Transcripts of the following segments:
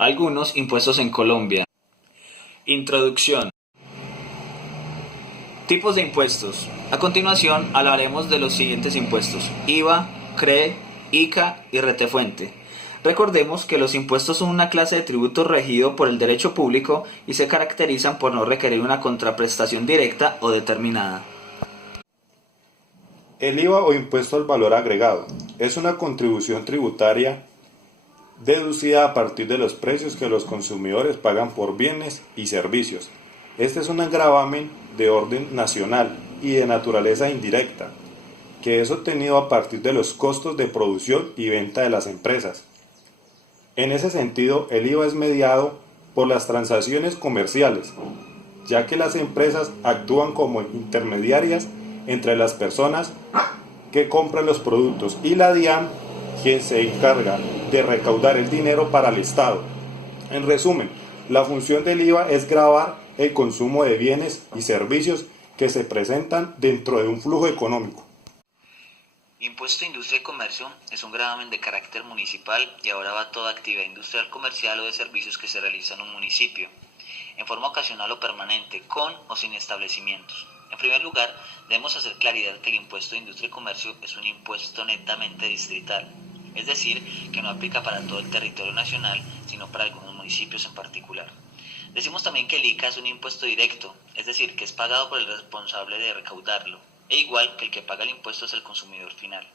Algunos impuestos en Colombia. Introducción. Tipos de impuestos. A continuación hablaremos de los siguientes impuestos: IVA, CRE, ICA y retefuente. Recordemos que los impuestos son una clase de tributo regido por el derecho público y se caracterizan por no requerir una contraprestación directa o determinada. El IVA o impuesto al valor agregado es una contribución tributaria deducida a partir de los precios que los consumidores pagan por bienes y servicios. Este es un gravamen de orden nacional y de naturaleza indirecta, que es obtenido a partir de los costos de producción y venta de las empresas. En ese sentido, el IVA es mediado por las transacciones comerciales, ya que las empresas actúan como intermediarias entre las personas que compran los productos y la DIAN, quien se encarga de recaudar el dinero para el Estado. En resumen, la función del IVA es gravar el consumo de bienes y servicios que se presentan dentro de un flujo económico. Impuesto a Industria y Comercio es un gravamen de carácter municipal y ahora va toda actividad industrial, comercial o de servicios que se realiza en un municipio, en forma ocasional o permanente, con o sin establecimientos. En primer lugar, debemos hacer claridad que el impuesto de Industria y Comercio es un impuesto netamente distrital, es decir, que no aplica para todo el territorio nacional, sino para algunos municipios en particular. Decimos también que el ICA es un impuesto directo, es decir, que es pagado por el responsable de recaudarlo, e igual que el que paga el impuesto es el consumidor final.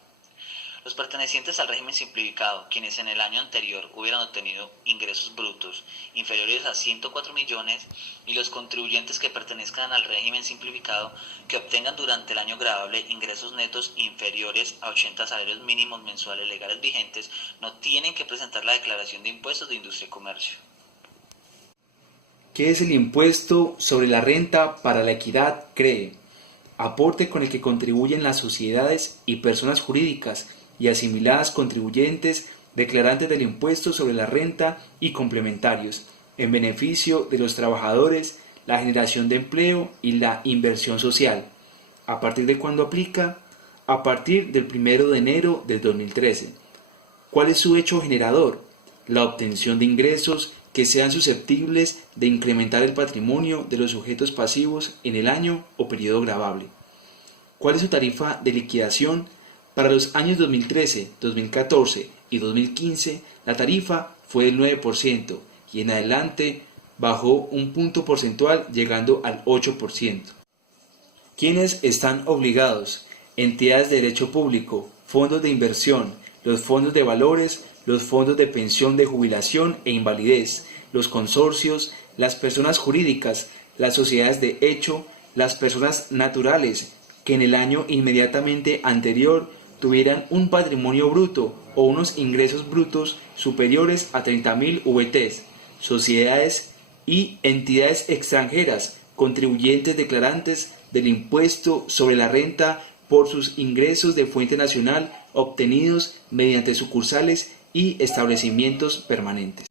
Los pertenecientes al régimen simplificado, quienes en el año anterior hubieran obtenido ingresos brutos inferiores a 104 millones, y los contribuyentes que pertenezcan al régimen simplificado que obtengan durante el año gravable ingresos netos inferiores a 80 salarios mínimos mensuales legales vigentes, no tienen que presentar la declaración de impuestos de Industria y Comercio. ¿Qué es el impuesto sobre la renta para la equidad CRE? Aporte con el que contribuyen las sociedades y personas jurídicas y asimiladas contribuyentes declarantes del impuesto sobre la renta y complementarios, en beneficio de los trabajadores, la generación de empleo y la inversión social. ¿A partir de cuándo aplica? A partir del 1 de enero de 2013. ¿Cuál es su hecho generador? La obtención de ingresos que sean susceptibles de incrementar el patrimonio de los sujetos pasivos en el año o periodo gravable. ¿Cuál es su tarifa de liquidación? Para los años 2013, 2014 y 2015, la tarifa fue del 9% y en adelante bajó un punto porcentual llegando al 8%. ¿Quiénes están obligados? Entidades de derecho público, fondos de inversión, los fondos de valores, los fondos de pensión de jubilación e invalidez, los consorcios, las personas jurídicas, las sociedades de hecho, las personas naturales que en el año inmediatamente anterior tuvieran un patrimonio bruto o unos ingresos brutos superiores a 30.000 VTs, sociedades y entidades extranjeras, contribuyentes declarantes del impuesto sobre la renta por sus ingresos de fuente nacional obtenidos mediante sucursales y establecimientos permanentes.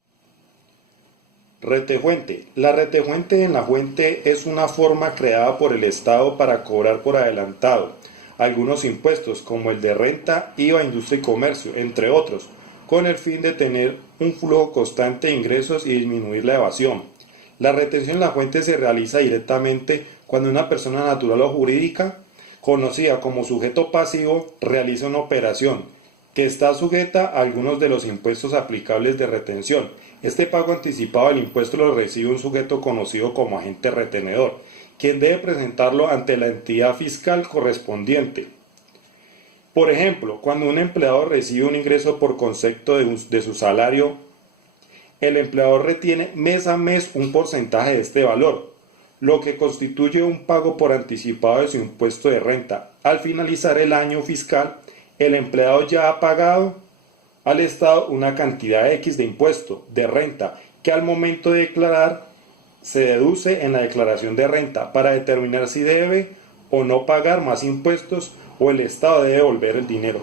Retefuente. La retefuente en la fuente es una forma creada por el Estado para cobrar por adelantado algunos impuestos como el de renta, IVA, industria y comercio, entre otros, con el fin de tener un flujo constante de ingresos y disminuir la evasión. La retención en la fuente se realiza directamente cuando una persona natural o jurídica, conocida como sujeto pasivo, realiza una operación que está sujeta a algunos de los impuestos aplicables de retención. Este pago anticipado del impuesto lo recibe un sujeto conocido como agente retenedor, quien debe presentarlo ante la entidad fiscal correspondiente. Por ejemplo, cuando un empleador recibe un ingreso por concepto de su salario, el empleador retiene mes a mes un porcentaje de este valor, lo que constituye un pago por anticipado de su impuesto de renta. Al finalizar el año fiscal, el empleado ya ha pagado al Estado una cantidad X de impuesto de renta que al momento de declarar se deduce en la declaración de renta para determinar si debe o no pagar más impuestos o el Estado debe devolver el dinero.